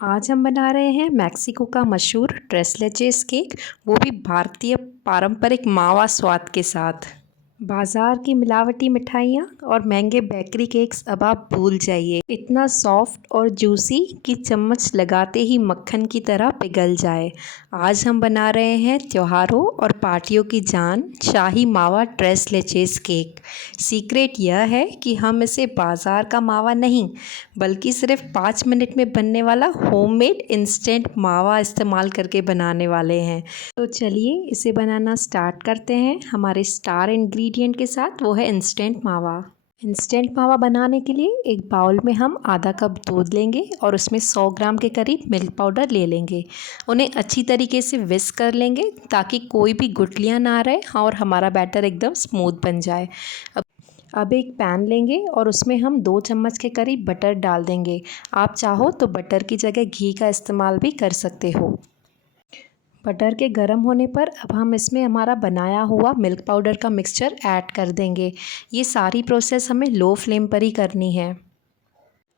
आज हम बना रहे हैं मैक्सिको का मशहूर ट्रेस लेचेस केक, वो भी भारतीय पारंपरिक मावा स्वाद के साथ। बाज़ार की मिलावटी मिठाइयाँ और महंगे बेकरी केक्स अब आप भूल जाइए। इतना सॉफ्ट और जूसी कि चम्मच लगाते ही मक्खन की तरह पिघल जाए। आज हम बना रहे हैं त्योहारों और पार्टियों की जान, शाही मावा ट्रेस लेचेस केक। सीक्रेट यह है कि हम इसे बाज़ार का मावा नहीं बल्कि सिर्फ 5 मिनट में बनने वाला होममेड इंस्टेंट मावा इस्तेमाल करके बनाने वाले हैं। तो चलिए इसे बनाना स्टार्ट करते हैं हमारे स्टार इंग्रेडिएंट के साथ, वो है इंस्टेंट मावा। इंस्टेंट मावा बनाने के लिए एक बाउल में हम आधा कप दूध लेंगे और उसमें 100 ग्राम के करीब मिल्क पाउडर ले लेंगे। उन्हें अच्छी तरीके से विस्क कर लेंगे ताकि कोई भी गुठलियाँ ना रहे और हमारा बैटर एकदम स्मूथ बन जाए। अब एक पैन लेंगे और उसमें हम 2 चम्मच के करीब बटर डाल देंगे। आप चाहो तो बटर की जगह घी का इस्तेमाल भी कर सकते हो। बटर के गर्म होने पर अब हम इसमें हमारा बनाया हुआ मिल्क पाउडर का मिक्सचर ऐड कर देंगे। ये सारी प्रोसेस हमें लो फ्लेम पर ही करनी है।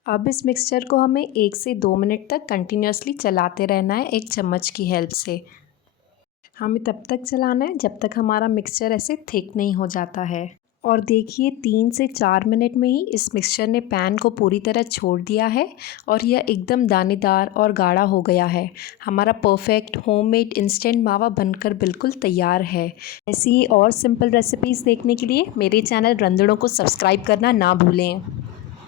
अब इस मिक्सचर को हमें 1 से 2 मिनट तक कंटिन्यूसली चलाते रहना है एक चम्मच की हेल्प से। हमें तब तक चलाना है जब तक हमारा मिक्सचर ऐसे थिक नहीं हो जाता है। और देखिए 3 से 4 मिनट में ही इस मिक्सचर ने पैन को पूरी तरह छोड़ दिया है और यह एकदम दानेदार और गाढ़ा हो गया है। हमारा परफेक्ट होममेड इंस्टेंट मावा बनकर बिल्कुल तैयार है। ऐसी ही और सिंपल रेसिपीज़ देखने के लिए मेरे चैनल रंधड़ों को सब्सक्राइब करना ना भूलें।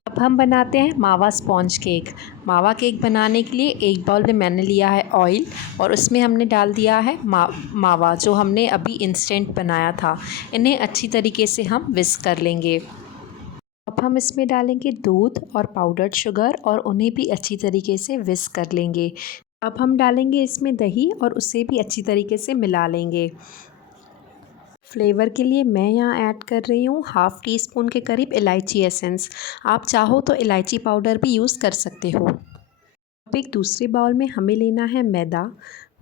अब हम बनाते हैं मावा स्पॉन्ज केक। मावा केक बनाने के लिए एक बाउल में मैंने लिया है ऑयल और उसमें हमने डाल दिया है मावा जो हमने अभी इंस्टेंट बनाया था। इन्हें अच्छी तरीके से हम विस्क कर लेंगे। अब हम इसमें डालेंगे दूध और पाउडर्ड शुगर और उन्हें भी अच्छी तरीके से विस्क कर लेंगे। अब हम डालेंगे इसमें दही और उसे भी अच्छी तरीके से मिला लेंगे। फ्लेवर के लिए मैं यहाँ ऐड कर रही हूँ हाफ़ टी स्पून के करीब इलायची एसेंस। आप चाहो तो इलायची पाउडर भी यूज़ कर सकते हो। अब एक दूसरे बाउल में हमें लेना है मैदा,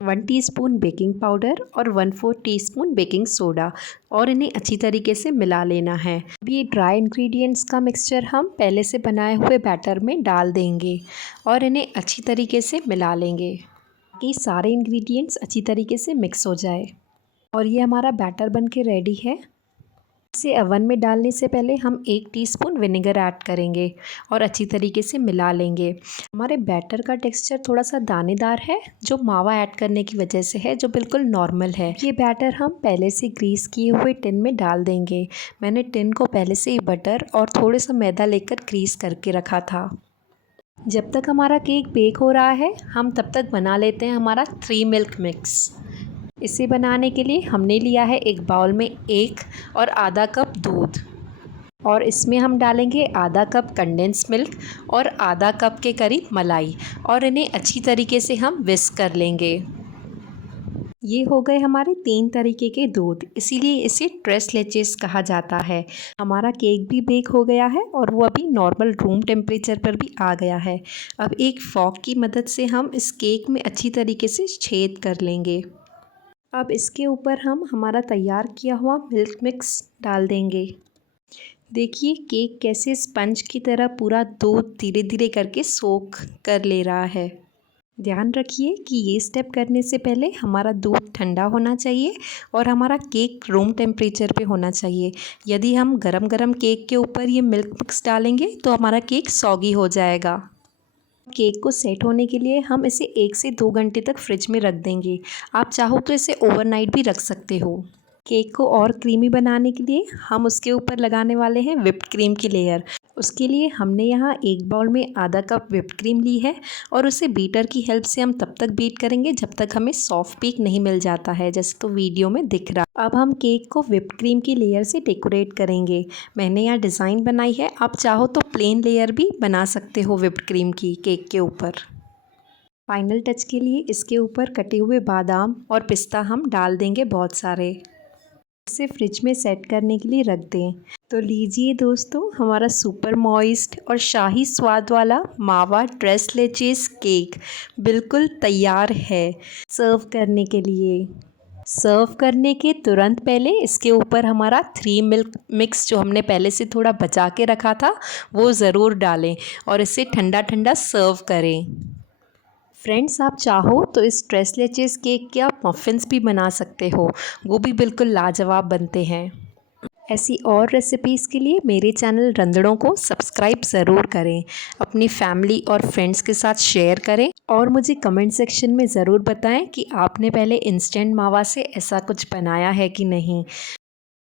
1 टीस्पून बेकिंग पाउडर और 1/4 टीस्पून बेकिंग सोडा और इन्हें अच्छी तरीके से मिला लेना है। अब ये ड्राई इंग्रेडिएंट्स का मिक्सचर हम पहले से बनाए हुए बैटर में डाल देंगे और इन्हें अच्छी तरीके से मिला लेंगे ताकि सारे इंग्रेडिएंट्स अच्छी तरीके से मिक्स हो जाए। और ये हमारा बैटर बन के रेडी है। इसे ओवन में डालने से पहले हम 1 टीस्पून विनेगर ऐड करेंगे और अच्छी तरीके से मिला लेंगे। हमारे बैटर का टेक्सचर थोड़ा सा दानेदार है जो मावा ऐड करने की वजह से है, जो बिल्कुल नॉर्मल है। ये बैटर हम पहले से ग्रीस किए हुए टिन में डाल देंगे। मैंने टिन को पहले से ही बटर और थोड़ा सा मैदा लेकर ग्रीस करके रखा था। जब तक हमारा केक बेक हो रहा है हम तब तक बना लेते हैं हमारा 3 मिल्क मिक्स। इसे बनाने के लिए हमने लिया है एक बाउल में 1 और आधा कप दूध और इसमें हम डालेंगे आधा कप कंडेंस मिल्क और आधा कप के करीब मलाई और इन्हें अच्छी तरीके से हम विस्क कर लेंगे। ये हो गए हमारे 3 तरीके के दूध, इसीलिए इसे ट्रेस लेचेस कहा जाता है। हमारा केक भी बेक हो गया है और वो अभी नॉर्मल रूम टेम्परेचर पर भी आ गया है। अब एक फॉक की मदद से हम इस केक में अच्छी तरीके से छेद कर लेंगे। अब इसके ऊपर हम हमारा तैयार किया हुआ मिल्क मिक्स डाल देंगे। देखिए केक कैसे स्पंज की तरह पूरा दूध धीरे धीरे करके सोख कर ले रहा है। ध्यान रखिए कि ये स्टेप करने से पहले हमारा दूध ठंडा होना चाहिए और हमारा केक रूम टेम्परेचर पे होना चाहिए। यदि हम गरम गरम केक के ऊपर ये मिल्क मिक्स डालेंगे तो हमारा केक सॉगी हो जाएगा। केक को सेट होने के लिए हम इसे 1 से 2 घंटे तक फ्रिज में रख देंगे। आप चाहो तो इसे ओवरनाइट भी रख सकते हो। केक को और क्रीमी बनाने के लिए हम उसके ऊपर लगाने वाले हैं व्हिप्ड क्रीम की लेयर। उसके लिए हमने यहाँ एक बाउल में आधा कप व्हिप्ड क्रीम ली है और उसे बीटर की हेल्प से हम तब तक बीट करेंगे जब तक हमें सॉफ्ट पीक नहीं मिल जाता है, जैसे तो वीडियो में दिख रहा। अब हम केक को व्हिप्ड क्रीम की लेयर से डेकोरेट करेंगे। मैंने यहाँ डिज़ाइन बनाई है, आप चाहो तो प्लेन लेयर भी बना सकते हो व्हिप्ड क्रीम की केक के ऊपर। फाइनल टच के लिए इसके ऊपर कटे हुए बादाम और पिस्ता हम डाल देंगे बहुत सारे। इसे फ्रिज में सेट करने के लिए रख दें। तो लीजिए दोस्तों, हमारा सुपर मॉइस्ट और शाही स्वाद वाला मावा ट्रेस लेचेस केक बिल्कुल तैयार है सर्व करने के लिए। सर्व करने के तुरंत पहले इसके ऊपर हमारा 3 मिल्क मिक्स जो हमने पहले से थोड़ा बचा के रखा था वो ज़रूर डालें और इसे ठंडा ठंडा सर्व करें। फ्रेंड्स, आप चाहो तो इस ट्रेसले चीज़ केक के आप मफ़िन्स भी बना सकते हो, वो भी बिल्कुल लाजवाब बनते हैं। ऐसी और रेसिपीज़ के लिए मेरे चैनल रंधड़ों को सब्सक्राइब ज़रूर करें, अपनी फैमिली और फ्रेंड्स के साथ शेयर करें और मुझे कमेंट सेक्शन में ज़रूर बताएं कि आपने पहले इंस्टेंट मावा से ऐसा कुछ बनाया है कि नहीं।